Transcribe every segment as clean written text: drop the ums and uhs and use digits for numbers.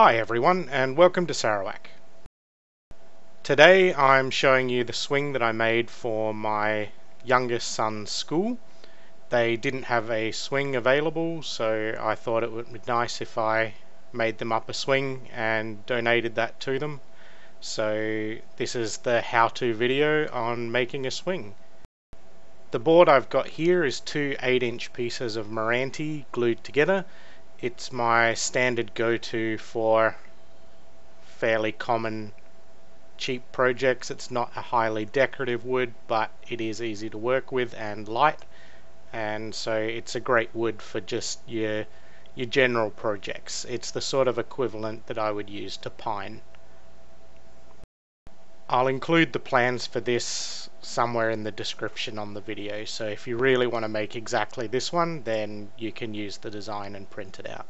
Hi everyone, and welcome to Sarawak. Today I'm showing you the swing that I made for my youngest son's school. They didn't have a swing available, so I thought it would be nice if I made them up a swing and donated that to them. So this is the how-to video on making a swing. The board I've got here is two 8-inch pieces of Meranti glued together. It's my standard go-to for fairly common cheap projects. It's not a highly decorative wood, but it is easy to work with and light, and so it's a great wood for just your general projects. It's the sort of equivalent that I would use to pine. I'll include the plans for this somewhere in the description on the video, so if you really want to make exactly this one, then you can use the design and print it out.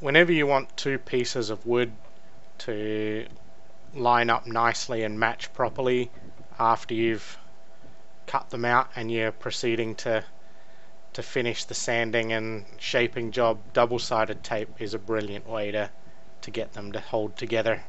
Whenever you want two pieces of wood to line up nicely and match properly after you've cut them out and you're proceeding to finish the sanding and shaping job, double-sided tape is a brilliant way to get them to hold together.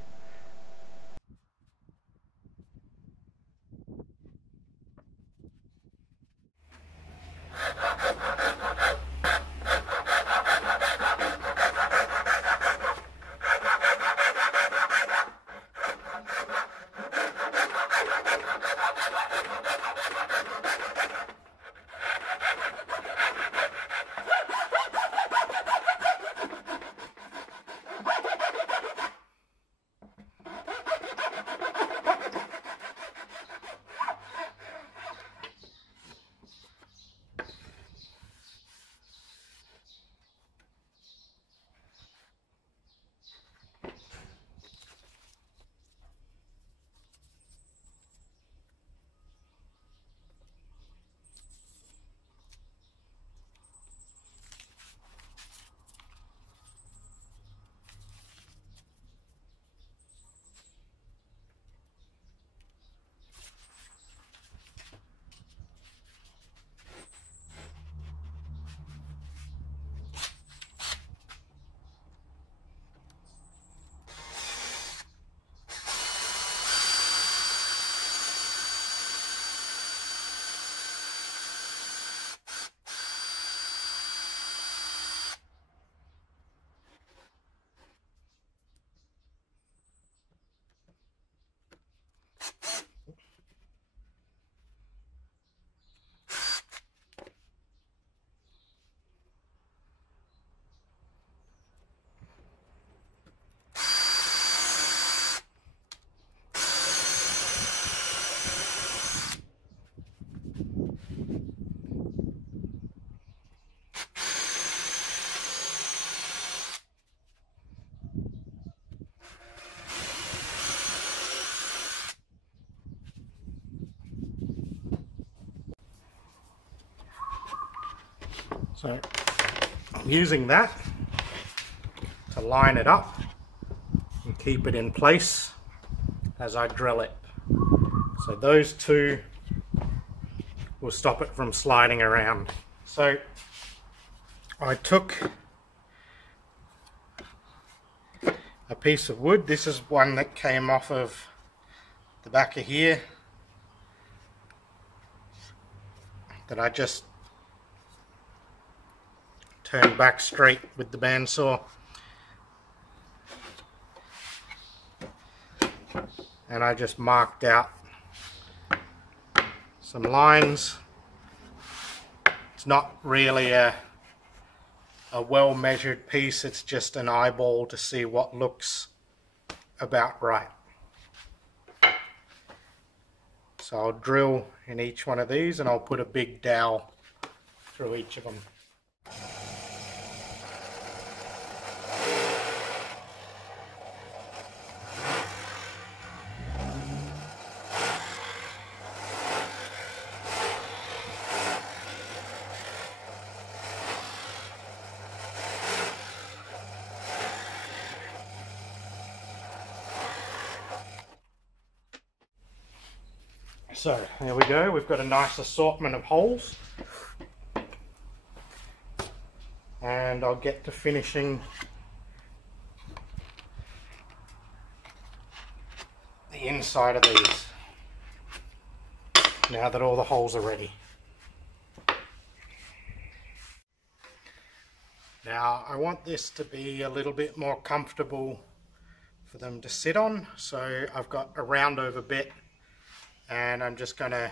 So I'm using that to line it up and keep it in place as I drill it. So those two will stop it from sliding around. So I took a piece of wood. This is one that came off of the back of here. that I just turn back straight with the bandsaw. And I just marked out some lines. It's not really a well measured piece, it's just an eyeball to see what looks about right. So I'll drill in each one of these and I'll put a big dowel through each of them. So there we go, we've got a nice assortment of holes, and I'll get to finishing the inside of these now that all the holes are ready. Now I want this to be a little bit more comfortable for them to sit on, so I've got a round over bit and I'm just going to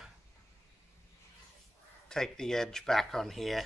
take the edge back on here.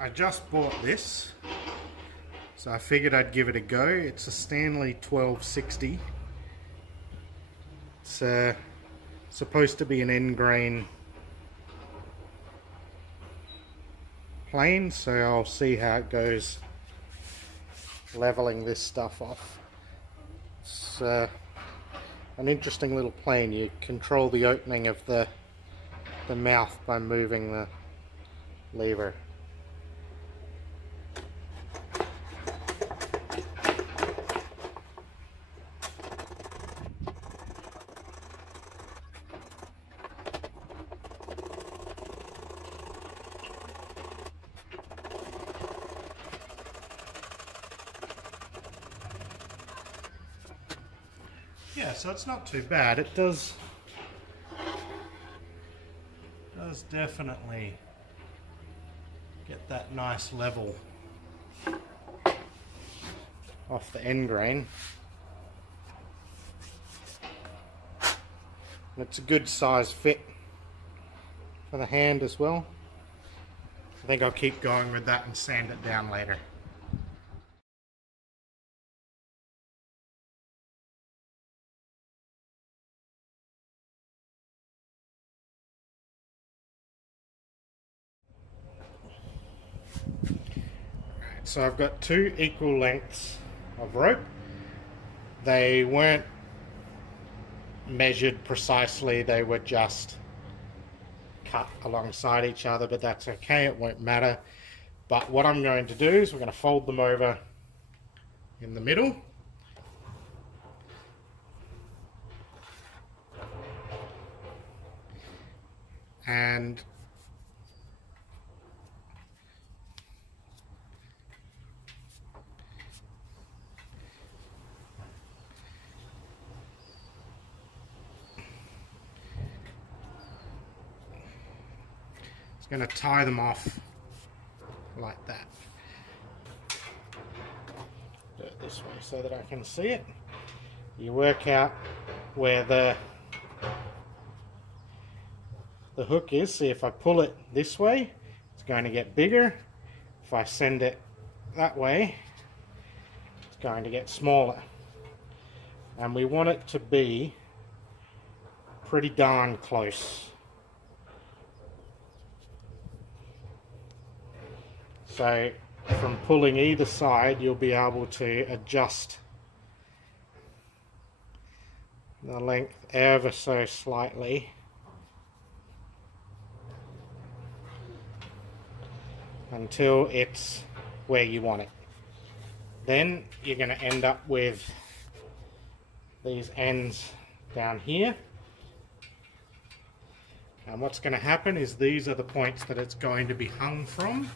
I just bought this, so I figured I'd give it a go. It's a Stanley 1260. It's supposed to be an end grain plane, so I'll see how it goes leveling this stuff off. It's an interesting little plane. You control the opening of the mouth by moving the lever. Yeah, so it's not too bad. It does definitely get that nice level off the end grain. And it's a good size fit for the hand as well. I think I'll keep going with that and sand it down later. So I've got two equal lengths of rope. They weren't measured precisely, they were just cut alongside each other, but that's okay, it won't matter. But what I'm going to do is we're going to fold them over in the middle. And it's going to tie them off like that. Do it this way so that I can see it. You work out where the hook is. See, if I pull it this way, it's going to get bigger. If I send it that way, it's going to get smaller. And we want it to be pretty darn close. So from pulling either side, you'll be able to adjust the length ever so slightly until it's where you want it. Then you're going to end up with these ends down here, and what's going to happen is these are the points that it's going to be hung from,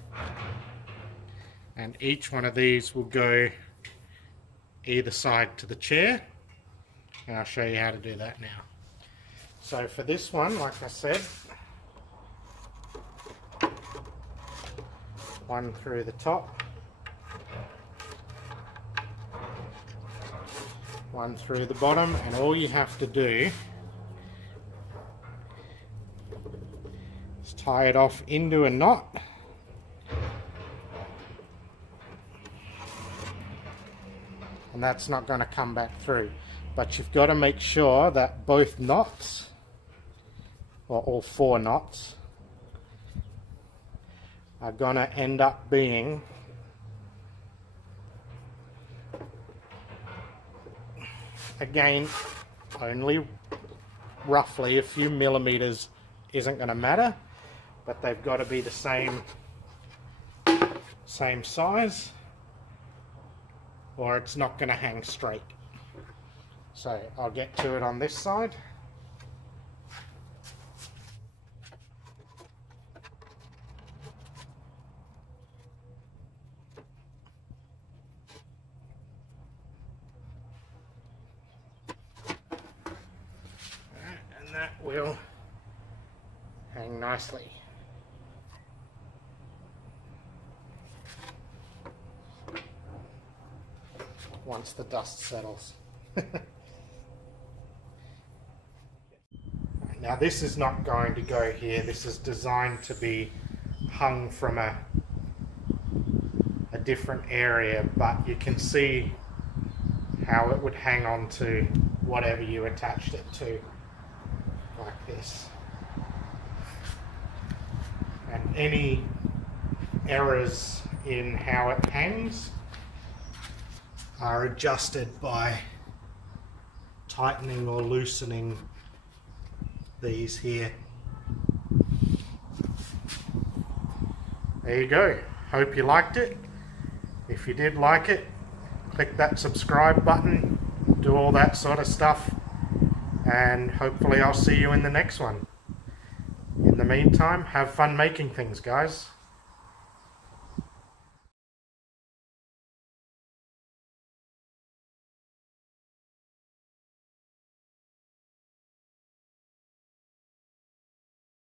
and each one of these will go either side to the chair, and I'll show you how to do that now. So for this one, like I said, one through the top, one through the bottom, and all you have to do is tie it off into a knot. And that's not going to come back through. But you've got to make sure that both knots, or all 4 knots, are going to end up being again only roughly a few millimeters isn't going to matter, but they've got to be the same size or it's not going to hang straight. So I'll get to it on this side. And that will hang nicely. Once the dust settles. Now this is not going to go here. This is designed to be hung from a different area, but you can see how it would hang on to whatever you attached it to, like this. And any errors in how it hangs are adjusted by tightening or loosening these here. There you go. Hope you liked it. If you did like it, click that subscribe button, do all that sort of stuff, and hopefully I'll see you in the next one. In the meantime, have fun making things, guys.